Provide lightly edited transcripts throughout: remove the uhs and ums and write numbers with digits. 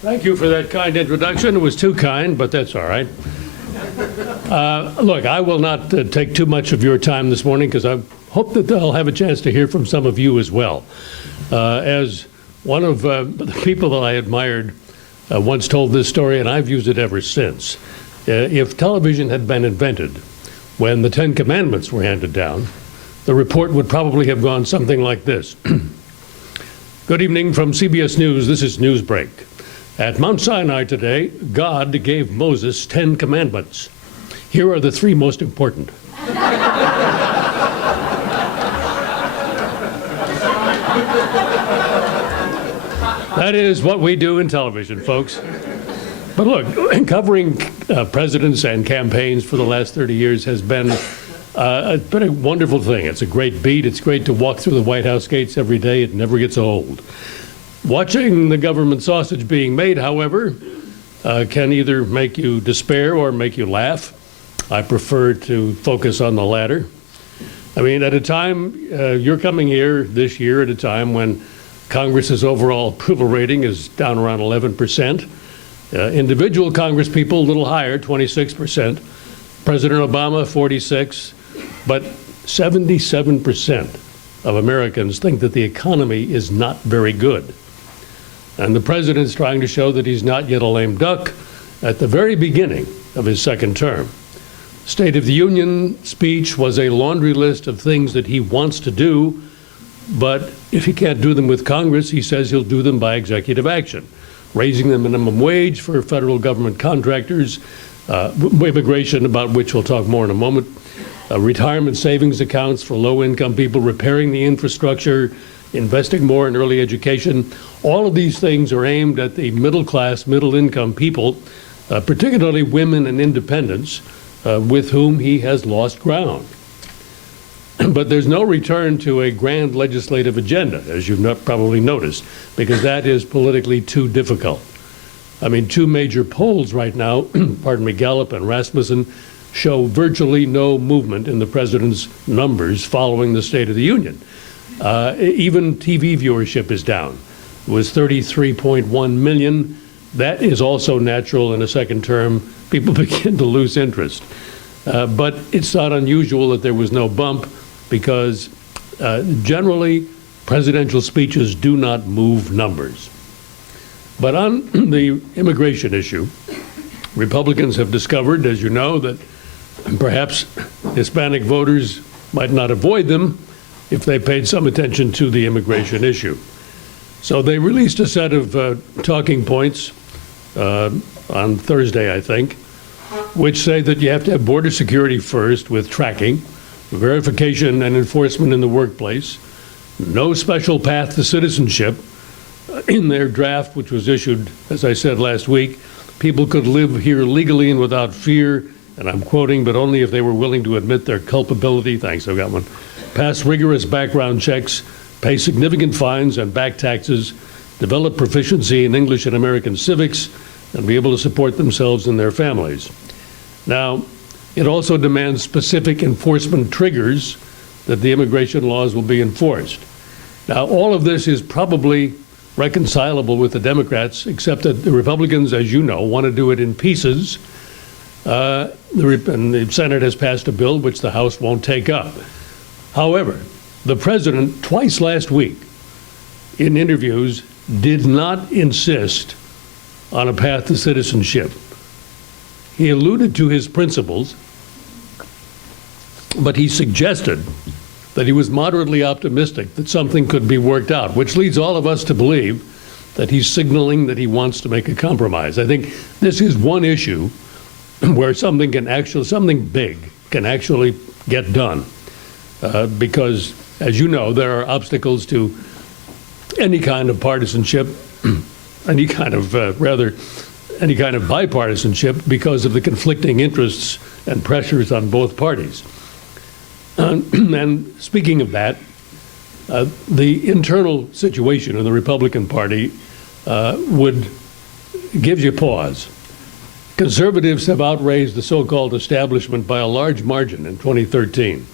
Thank you for that kind introduction. It was too kind, but that's all right. Look, I will not take too much of your time this morning because I hope that I'll have a chance to hear from some of you as well. As one of the people that I admired once told this story, and I've used it ever since. If television had been invented when the Ten Commandments were handed down, the report would probably have gone something like this. Good evening from CBS News. This is Newsbreak. At Mount Sinai today, God gave Moses 10 commandments. Here are the 3 most important. That is what we do in television, folks. But look, covering presidents and campaigns for the last 30 years has been a wonderful thing. It's a great beat. It's great to walk through the White House gates every day. It never gets old. Watching the government sausage being made, however, can either make you despair or make you laugh. I prefer to focus on the latter. I mean, at a time, you're coming here this year at a time when Congress's overall approval rating is down around 11%. Individual Congress people a little higher, 26%. President Obama, 46%. But 77% of Americans think that the economy is not very good. And the president's trying to show that he's not yet a lame duck at the very beginning of his second term. State of the Union speech was a laundry list of things that he wants to do, but if he can't do them with Congress, he says he'll do them by executive action. Raising the minimum wage for federal government contractors, immigration, about which we'll talk more in a moment, retirement savings accounts for low-income people, repairing the infrastructure, investing more in early education. All of these things are aimed at the middle-class, middle-income people, particularly women and independents, with whom he has lost ground. But there's no return to a grand legislative agenda, as you've probably noticed, because that is politically too difficult. I mean, 2 major polls right now, pardon me, Gallup and Rasmussen, show virtually no movement in the president's numbers following the State of the Union. Even TV viewership is down. It was 33.1 million. That is also natural in a second term. People begin to lose interest. But it's not unusual that there was no bump because generally presidential speeches do not move numbers. But on the immigration issue, Republicans have discovered, as you know, that perhaps Hispanic voters might not avoid them if they paid some attention to the immigration issue. So they released a set of talking points on Thursday, I think, which say that you have to have border security first with tracking, verification and enforcement in the workplace, no special path to citizenship. In their draft, which was issued, as I said last week, people could live here legally and without fear, and I'm quoting, but only if they were willing to admit their culpability. Thanks, I've got one. Pass rigorous background checks, pay significant fines and back taxes, develop proficiency in English and American civics, and be able to support themselves and their families. Now, it also demands specific enforcement triggers that the immigration laws will be enforced. Now, all of this is probably reconcilable with the Democrats, except that the Republicans, as you know, want to do it in pieces. And the Senate has passed a bill which the House won't take up. However, the president, twice last week, in interviews, did not insist on a path to citizenship. He alluded to his principles, but he suggested that he was moderately optimistic that something could be worked out, which leads all of us to believe that he's signaling that he wants to make a compromise. I think this is one issue where something big can actually get done, because, as you know, there are obstacles to any kind of partisanship, any kind of bipartisanship because of the conflicting interests and pressures on both parties. And speaking of that, the internal situation in the Republican Party would give you pause. Conservatives have outraised the so-called establishment by a large margin in 2013.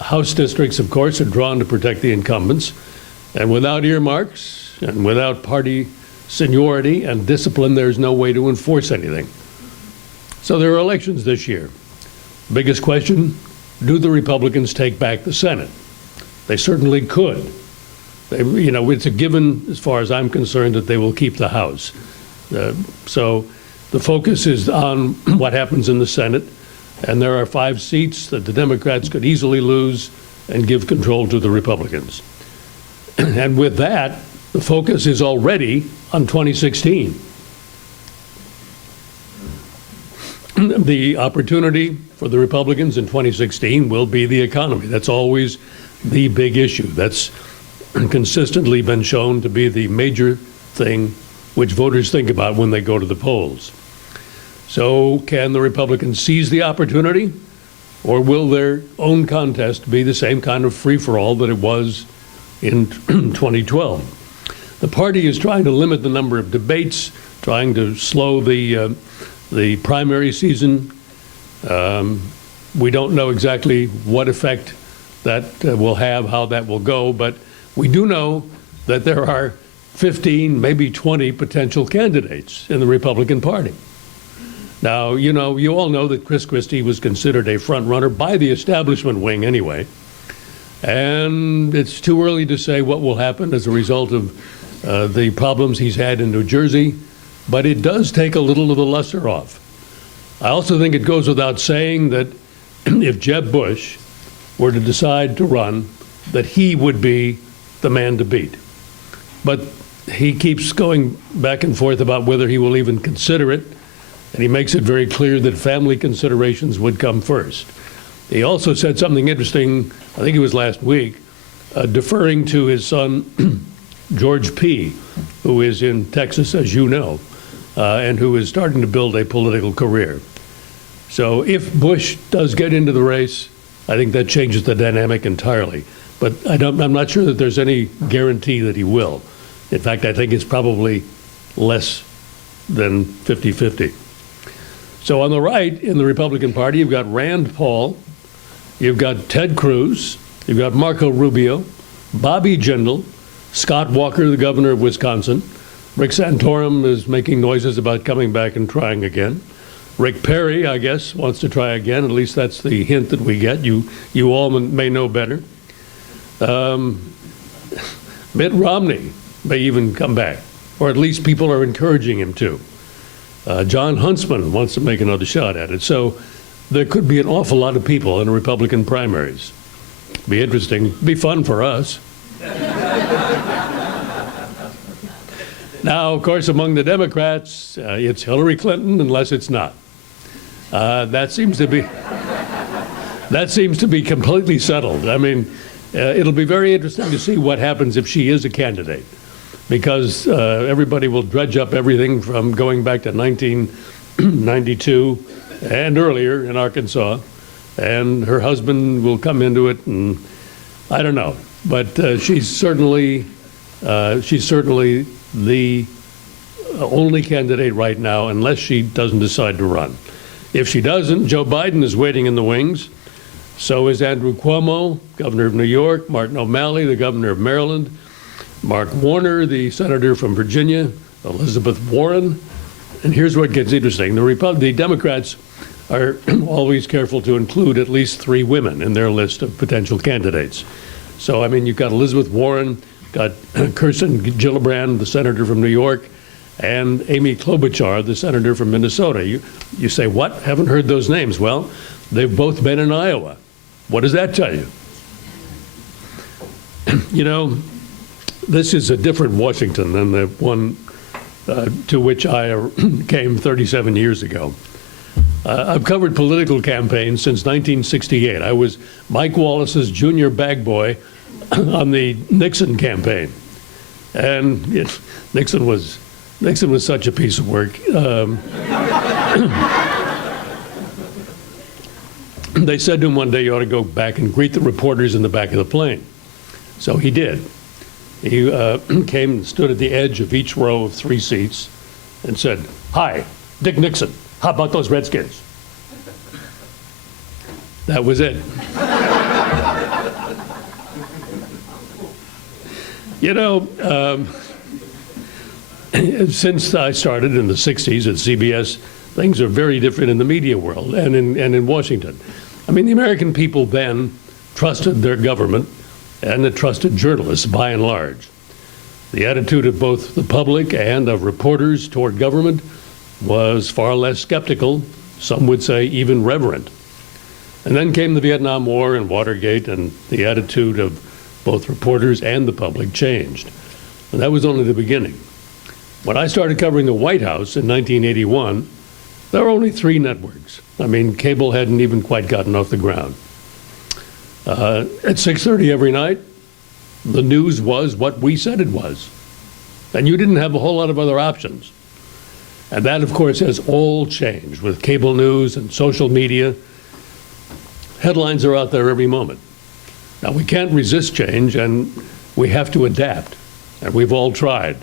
House districts, of course, are drawn to protect the incumbents, and without earmarks and without party seniority and discipline, there's no way to enforce anything. So there are elections this year. Biggest question, do the Republicans take back the Senate? They certainly could. It's a given, as far as I'm concerned, that they will keep the House. So the focus is on what happens in the Senate, and there are 5 seats that the Democrats could easily lose and give control to the Republicans. And with that, the focus is already on 2016. The opportunity for the Republicans in 2016 will be the economy. That's always the big issue. That's consistently been shown to be the major thing which voters think about when they go to the polls. So can the Republicans seize the opportunity, or will their own contest be the same kind of free-for-all that it was in 2012? The party is trying to limit the number of debates, trying to slow the primary season. We don't know exactly what effect that will have, how that will go, but we do know that there are 15, maybe 20 potential candidates in the Republican Party. Now, you all know that Chris Christie was considered a front runner by the establishment wing anyway, and it's too early to say what will happen as a result of the problems he's had in New Jersey, but it does take a little of the luster off. I also think it goes without saying that if Jeb Bush were to decide to run, that he would be the man to beat. But he keeps going back and forth about whether he will even consider it, and he makes it very clear that family considerations would come first. He also said something interesting, I think it was last week, deferring to his son, George P., who is in Texas, as you know, and who is starting to build a political career. So if Bush does get into the race, I think that changes the dynamic entirely. But I'm not sure that there's any guarantee that he will. In fact, I think it's probably less than 50-50. So on the right in the Republican Party, you've got Rand Paul, you've got Ted Cruz, you've got Marco Rubio, Bobby Jindal, Scott Walker, the governor of Wisconsin. Rick Santorum is making noises about coming back and trying again. Rick Perry, I guess, wants to try again. At least that's the hint that we get. You all may know better. Mitt Romney may even come back, or at least people are encouraging him to. John Huntsman wants to make another shot at it. So there could be an awful lot of people in the Republican primaries. Be interesting. Be fun for us. Now, of course, among the Democrats, it's Hillary Clinton, unless it's not. That seems to be completely settled. I mean, it'll be very interesting to see what happens if she is a candidate, because everybody will dredge up everything from going back to 1992 and earlier in Arkansas, and her husband will come into it, and I don't know, but she's certainly the only candidate right now, unless she doesn't decide to run. If she doesn't, Joe Biden is waiting in the wings. So is Andrew Cuomo, governor of New York, Martin O'Malley, the governor of Maryland, Mark Warner, the senator from Virginia, Elizabeth Warren. And here's what gets interesting. The Democrats are always careful to include at least 3 women in their list of potential candidates. So, I mean, you've got Elizabeth Warren, got Kirsten Gillibrand, the senator from New York, and Amy Klobuchar, the senator from Minnesota. You say, what? Haven't heard those names. Well, they've both been in Iowa. What does that tell you? You know, this is a different Washington than the one to which I came 37 years ago. I've covered political campaigns since 1968. I was Mike Wallace's junior bag boy on the Nixon campaign. And Nixon was such a piece of work. They said to him one day, you ought to go back and greet the reporters in the back of the plane. So he did. He came and stood at the edge of each row of 3 seats and said, "Hi, Dick Nixon. How about those Redskins?" That was it. You know, Since I started in the 60s at CBS, things are very different in the media world and in Washington. I mean, the American people then trusted their government and they trusted journalists by and large. The attitude of both the public and of reporters toward government was far less skeptical, some would say even reverent. And then came the Vietnam War and Watergate, and the attitude of both reporters and the public changed. And that was only the beginning. When I started covering the White House in 1981, there were only 3 networks. I mean, cable hadn't even quite gotten off the ground. At 6:30 every night, the news was what we said it was. And you didn't have a whole lot of other options. And that, of course, has all changed with cable news and social media. Headlines are out there every moment. Now, we can't resist change, and we have to adapt. And we've all tried.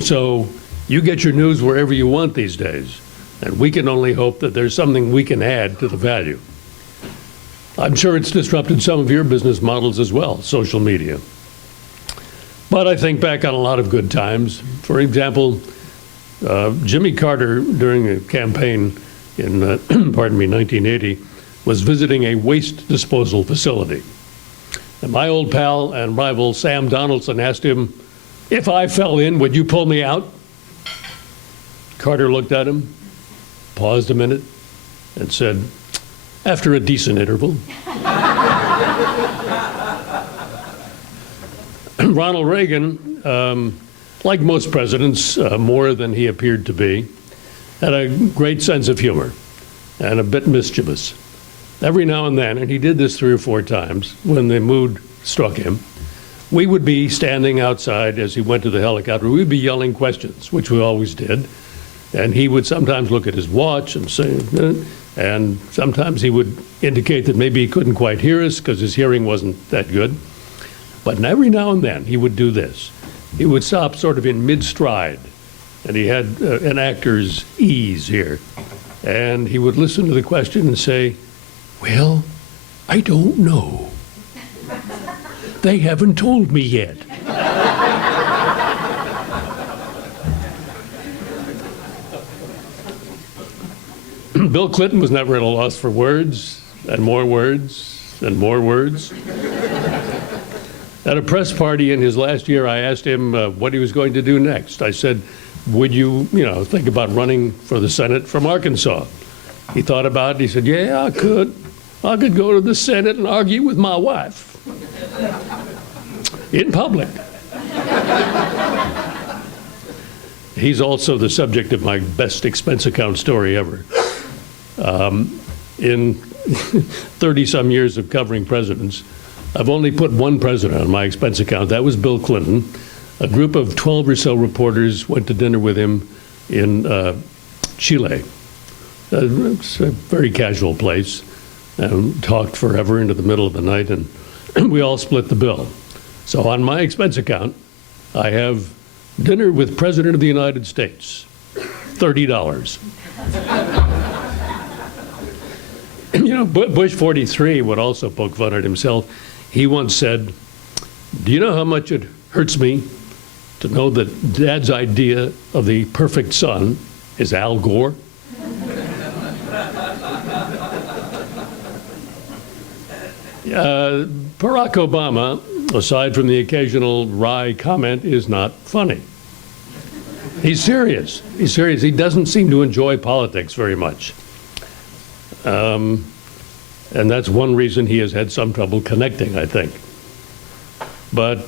So you get your news wherever you want these days. And we can only hope that there's something we can add to the value. I'm sure it's disrupted some of your business models as well, social media. But I think back on a lot of good times. For example, Jimmy Carter, during a campaign in, 1980, was visiting a waste disposal facility. And my old pal and rival Sam Donaldson asked him, "If I fell in, would you pull me out?" Carter looked at him, paused a minute, and said, "After a decent interval." Ronald Reagan, like most presidents, more than he appeared to be, had a great sense of humor and a bit mischievous. Every now and then, and he did this 3 or 4 times when the mood struck him, we would be standing outside as he went to the helicopter. We'd be yelling questions, which we always did. And he would sometimes look at his watch and say, and sometimes he would indicate that maybe he couldn't quite hear us because his hearing wasn't that good. But every now and then he would do this. He would stop sort of in mid-stride, and he had an actor's ease here. And he would listen to the question and say, "Well, I don't know. They haven't told me yet." Bill Clinton was never at a loss for words, and more words, and more words. At a press party in his last year, I asked him what he was going to do next. I said, "Would you, think about running for the Senate from Arkansas?" He thought about it. He said, "Yeah, I could. I could go to the Senate and argue with my wife in public." He's also the subject of my best expense account story ever. In 30-some years of covering presidents, I've only put one president on my expense account. That was Bill Clinton. A group of 12 or so reporters went to dinner with him in Chile. It's a very casual place. Talked forever into the middle of the night, and we all split the bill. So on my expense account, I have dinner with President of the United States, $30. Bush 43 would also poke fun at himself. He once said, "Do you know how much it hurts me to know that Dad's idea of the perfect son is Al Gore?" Barack Obama, aside from the occasional wry comment, is not funny. He's serious. He's serious. He doesn't seem to enjoy politics very much. And that's one reason he has had some trouble connecting, I think. But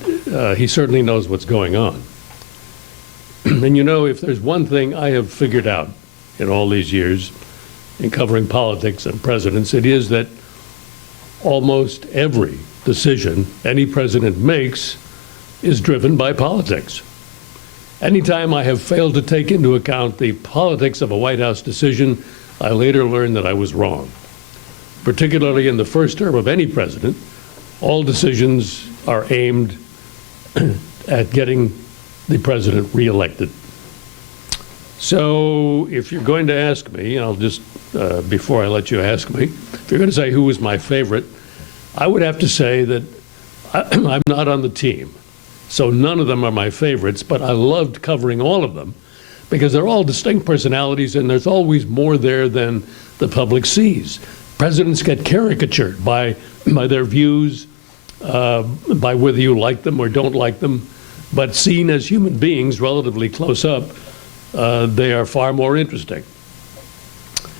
he certainly knows what's going on. And if there's one thing I have figured out in all these years in covering politics and presidents, it is that almost every decision any president makes is driven by politics. Anytime I have failed to take into account the politics of a White House decision, I later learned that I was wrong. Particularly in the first term of any president, all decisions are aimed at getting the president reelected. So if you're going to ask me, I'll just, before I let you ask me, if you're going to say who was my favorite, I would have to say that I'm not on the team. so none of them are my favorites, but I loved covering all of them because they're all distinct personalities and there's always more there than the public sees. Presidents get caricatured by their views, by whether you like them or don't like them, but seen as human beings relatively close up, they are far more interesting.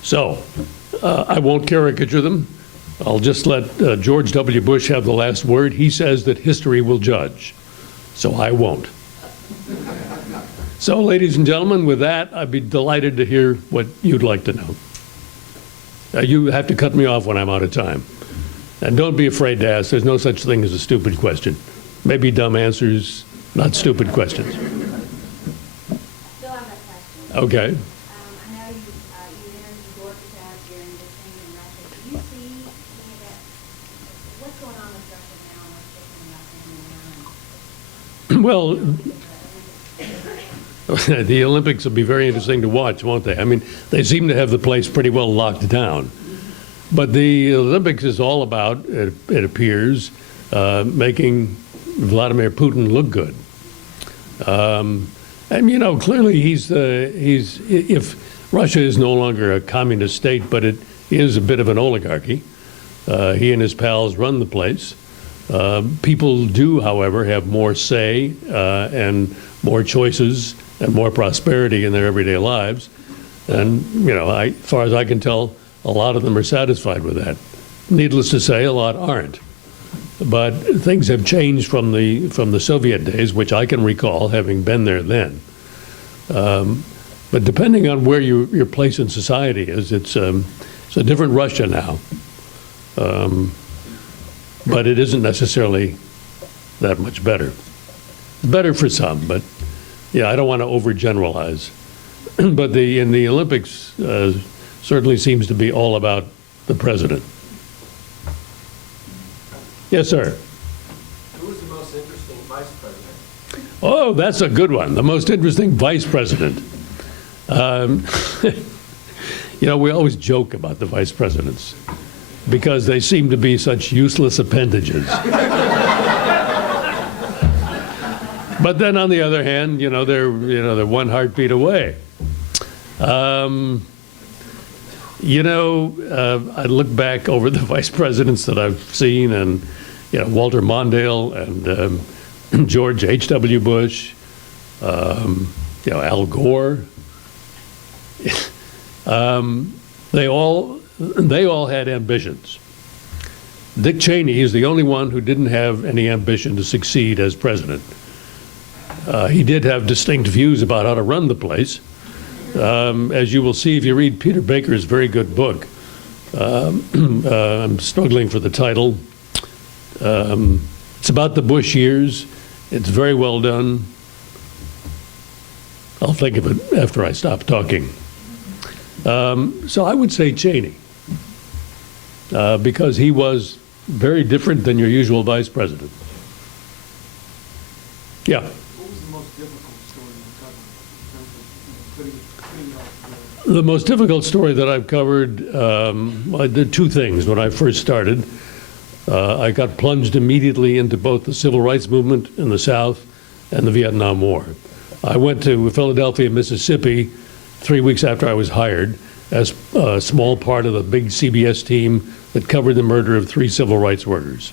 So I won't caricature them. I'll just let George W. Bush have the last word. He says that history will judge, so I won't. So, ladies and gentlemen, with that, I'd be delighted to hear what you'd like to know. You have to cut me off when I'm out of time. And don't be afraid to ask. There's no such thing as a stupid question. Maybe dumb answers, not stupid questions. Still have that question. Okay. I know you interviewed Gorbachev during the thing in Russia. Do you see any of that? What's going on with Russia now and what's taking about Well, the Olympics will be very interesting to watch, won't they? I mean, they seem to have the place pretty well locked down. But the Olympics is all about, it appears, making Vladimir Putin look good. And, you know, clearly if Russia is no longer a communist state, but it is a bit of an oligarchy, he and his pals run the place. People do, however, have more say and more choices and more prosperity in their everyday lives. And, you know, as far as I can tell, a lot of them are satisfied with that. Needless to say, a lot aren't. But things have changed from the Soviet days, which I can recall, having been there then. But depending on where your place in society is, it's a different Russia now. But it isn't necessarily that much better. Better for some, but yeah, I don't want to overgeneralize. But in the Olympics certainly seems to be all about the president. Yes, sir. Who was the most interesting vice president? Oh, that's a good one. The most interesting vice president. You know, we always joke about the vice presidents because they seem to be such useless appendages. But then on the other hand, they're one heartbeat away. I look back over the vice presidents that I've seen, and Walter Mondale and George H.W. Bush, Al Gore. They all had ambitions. Dick Cheney is the only one who didn't have any ambition to succeed as president. He did have distinct views about how to run the place. As you will see if you read Peter Baker's very good book. I'm struggling for the title. It's about the Bush years. It's very well done. I'll think of it after I stop talking. So I would say Cheney, because he was very different than your usual vice president. Yeah. What was the most difficult story you covered in terms of putting out The most difficult story that I've covered, I did two things when I first started. I got plunged immediately into both the civil rights movement in the South and the Vietnam War. I went to Philadelphia, Mississippi 3 weeks after I was hired as a small part of the big CBS team that covered the murder of 3 civil rights workers.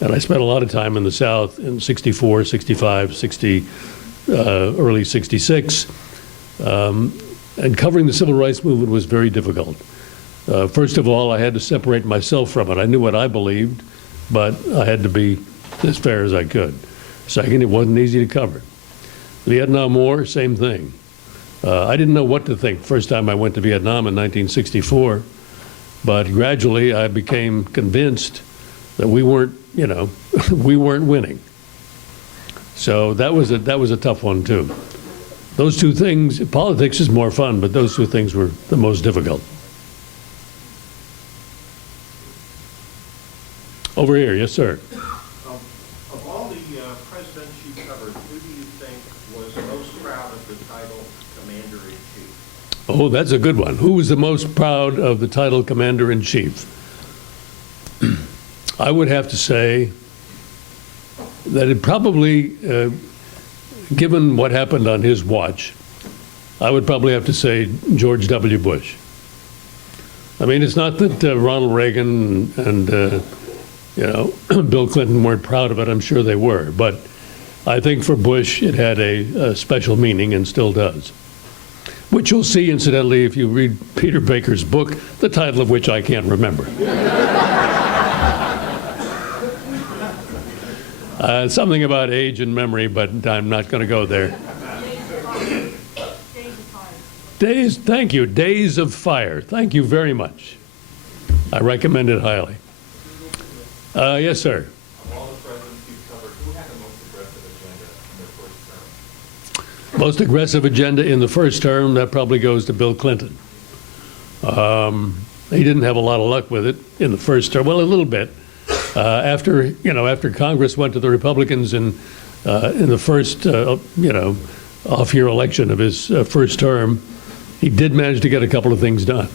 And I spent a lot of time in the South in 64, 65, 60, early 66. And covering the civil rights movement was very difficult. First of all, I had to separate myself from it. I knew what I believed, but I had to be as fair as I could. Second, it wasn't easy to cover. The Vietnam War, same thing. I didn't know what to think first time I went to Vietnam in 1964, but gradually I became convinced that we weren't, we weren't winning. So that was a tough one too. Those two things, politics is more fun, but those two things were the most difficult. Over here, yes, sir. Of all the presidents you covered, who do you think was most proud of the title Commander-in-Chief? Oh, that's a good one. Who was the most proud of the title Commander-in-Chief? I would have to say that it probably, given what happened on his watch, I would probably have to say George W. Bush. I mean, it's not that Ronald Reagan and Bill Clinton weren't proud of it. I'm sure they were. But I think for Bush, it had a special meaning and still does. Which you'll see, incidentally, if you read Peter Baker's book, the title of which I can't remember. Something about age and memory, but I'm not going to go there. Thank you. Days of Fire. Thank you very much. I recommend it highly. Yes, sir. Of all the presidents you've covered, who had the most aggressive agenda in their first term? Most aggressive agenda in the first term, that probably goes to Bill Clinton. He didn't have a lot of luck with it in the first term. Well, a little bit. After Congress went to the Republicans in the first, off-year election of his first term, he did manage to get a couple of things done.